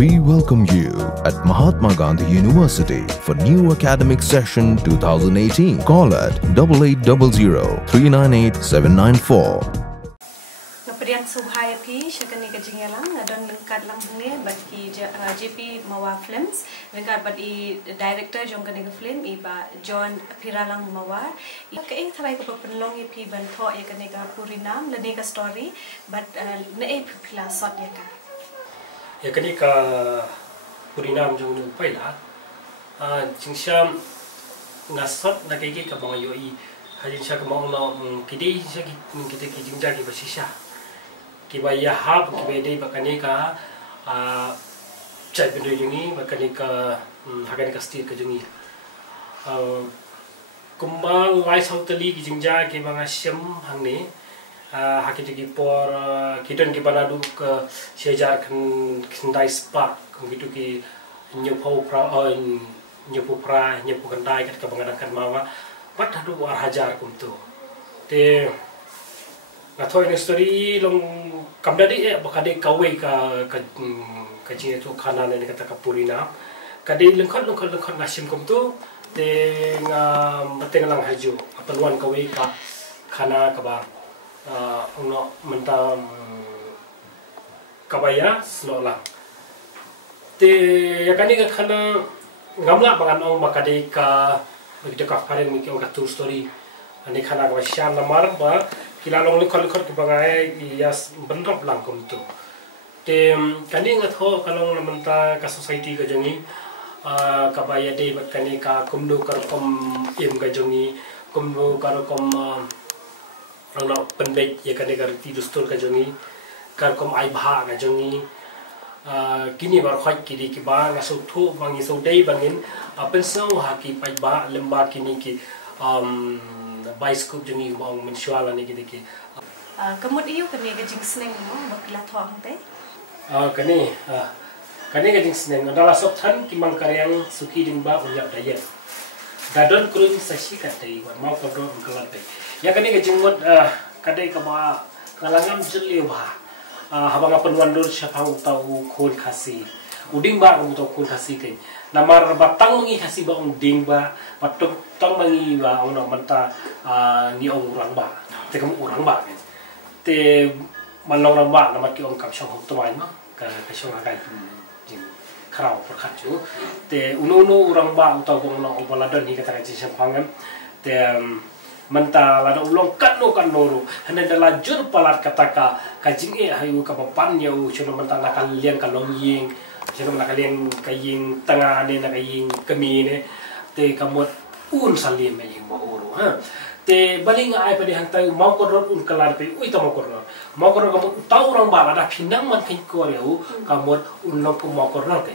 We welcome you at Mahatma Gandhi University for new academic session 2018. Call at 8800 398 794. Kemudian subhai pi syakani kejingelang dan lengkap lambungnya bagi JP Mawa Films lengkap bagi director jong kene film iba John Piralang Mawa ke tharai ke penlong pi banto ya kene ka purinam lene ka story but ne pila sot ya ka ya kene ka purinam jong nu paila jingsyam ngasot na keke ka bang yoi hajin sya ka mong no kidei sya kita ki jingja ki basisha kiba ya hab kiba dei bakani ka chat bendo jungi bakani ka hakani ka stil ka jungi kumbal lai sautali ki jingja ki banga syam hangni hakiti ki por kidon ki banadu ke sejar kendai spa gitu ki nyopo pra nyopo kendai ka bangadan mawa pat hadu war hajar kumtu te ngathoi ne story long kamdadi bakade kawe ka jing tu khana ne kata kapurina kade lengkot ngasim kumtu te nga mateng lang haju apeluan kawe ka khana ka ba ono menta kabaya slola te yakani ka khana ngamla bangan ong bakade ka begitu ka paren mi ka tu story ani khana ka syam lamar ba kila long lekot ke bangai ias benrop langkum tu te kani ngatho kalong namenta ka society ka jangi kabaya de bat kani ka kumdu karkom im ka jangi kumdu karkom rona pendek ya kani ka ti dustur ka jangi karkom ai bha ka jangi kini bar khoi kidi ki ba nga so thu bangi so dei bangin penso ha ki pai ba lemba kini ki bicycle jungi bang mensuala ni gitu ki. Kemud iyo kene gajing seneng no bakila thoang te. Kene gajing seneng adalah sopthan ki mangkaryang suki dimba unyak daya. Dadon kurun sashi katai wan mau kodro kelate. Ya kene gajing mud kadai ka ba ngalangam jeli ba. Habang apan wandur siapa tahu khul khasi. Uding ba tahu khul khasi kai. Namar batang mengi khasi ba uding ba batuk tong mengi ba ono menta ni orang ba. Te kamu orang ba. Te manong orang ba nama ki ong kap syong hok tuai ma ka syong agai jing kharau perkhat ju. Te unu orang ba utau bong no obaladon ni kata ji sampangan. Te menta lada ulong kan no ru hana dala jur palat kataka kajing hayu ka papan ya chuno menta nakal liang kalong ying chuno nakal liang kaying tengah ne nakaying kami ne te kamot un salim me ying mo uru ha te baling ai pa di hang tai mau kodrot un kalar pe ui ta mau kodrot kamot tau orang ba ada pinang man kin ko yau kamot un no pu mau kodrot ke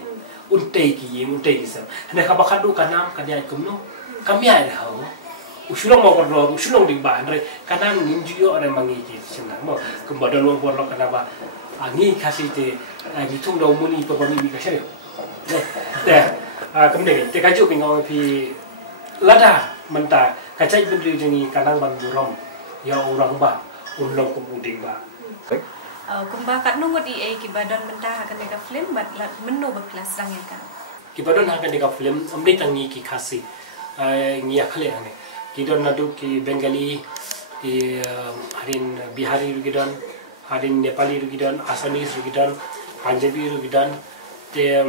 un te ki ying un te ki sam hana ka ba khadu kanam kanya kumno kami ai ha usulong mau kodrot usulong di ba andre kadang ninju ada mangi ji senang mo kembada lo borlo kenapa angi kasih te ditung do muni pepami bi kasih te kemudian te kaju pingau pi lada menta kacai bendri jengi kadang ban burom ya orang ba ulong kemuding ba kumba kat nunggu di ki badan menta akan deka film bat menu berkelas rang ya kan ki badan akan deka film amri tangi ki kasih ngia khale ane kidon nadu ki Bengali ki harin Bihari rugidon harin Nepali rugidon Assamese rugidon Punjabi rugidon te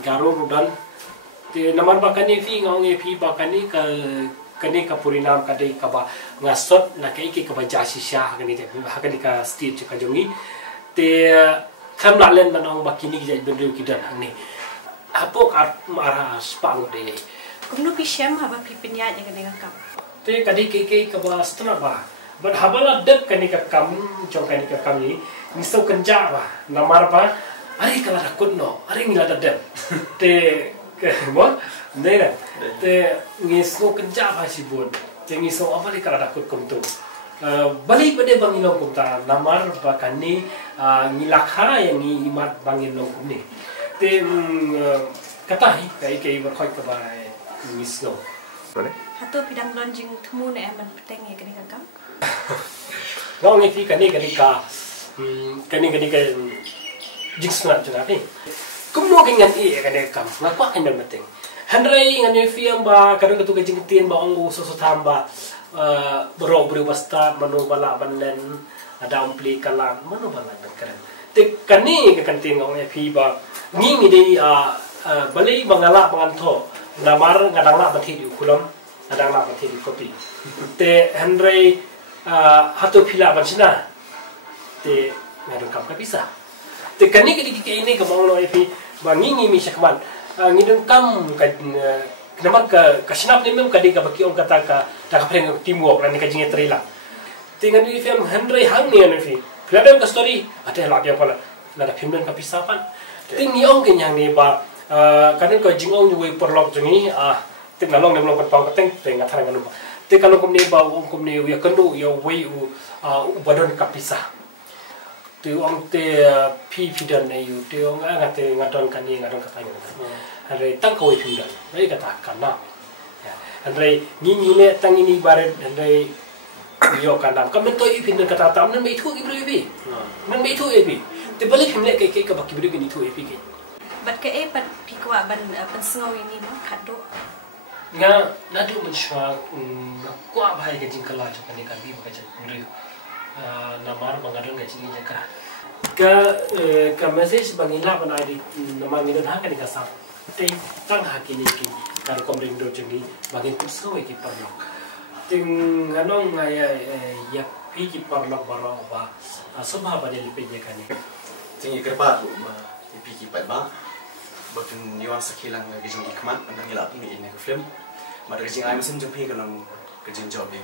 Garo rudan te namar bakani fi ngong fi bakani ka kani ka purinam kadai ka ba ngasot na kai ki ka ba jasi sha kani te hakani ka stage ka jongi te khamla len banong bakini ki jai bendu kidan ani apok mara spang de kumnu pishem haba pipenya ya kene kam te kadi ke ba stra ba but habala dek kani ka kam chong kani ka kam ni miso kenja ba namar ba ari kala rakut no ari ngila dek te ke mo nera te ngiso kenja ba sibun te ngiso apa li kala rakut kum tu balik pada bangilong kum ta namar ba kani ngilakha yang ni imat bangilong kum ni te kata hi kai ba khoi ka ba ngiso Hatu pidang lonjing temu ne aman peteng ya kene kam. Ngau ngi fi kani ka jing snap jana ni kum semua kenyan kan dia kam ngakwa kan dan penting handrai ngan film ba kadang ketu kejing tien ba ongu so tamba bro basta manu bala banen ada ampli kalan manu bala keren te kani kan tingong fi ba ngi di balai mangala panganto namar ngadang la bathi di kulam ngadang la bathi di kopi te handrai hatu pila bansina te ngadang kam bisa te kani ke ini ke manglo fi bangi mi syakman ngideng kam ka nama ka sinap ni mem kadi ka baki on kata ka ta ka preng teamwork lan ka jinge trila te ngani film handrai hang ni ani fi film ka story ada la dia pala la film dan ka pisapan te ni ong ke yang ni ba kanin ko jingong ni we perlok jengi te nalong ni mlong pa ka teng te ngathara nganu te kalau kum ni ba ong kum ni ya kendu ya we u badon ka pisah tu orang te pi dan ayu tu orang ngate ngadon kani ngadon katanya hari tang kau pi dan dari kata kana hari ni le tang ini baret hari yo kana kamen to ipin dan kata tam nan mai thu ibro ibi nan mai thu ibi te balik himle ke baki biro ni thu ibi ke bat ke pat pi kwa ban sengau ini no kado nga nadu menshwa kwa bhai ke jingkala jo kani kan bi ba jan biro namar bangadon ngajing jaka ka message bangila ban id namar mi don ha kan ka sa te tang ha ki ni ki kar komring do jengi bagin puso ki parlok ting anong ya pi ki parlok baro ba subha ba le pe je kan ting ikerpat ba pi ki pat ba bakun yuan sakilang ga jong ikmat nang ila pun ini ke film ma da jing ai mesin jong pi kan ke jing job ni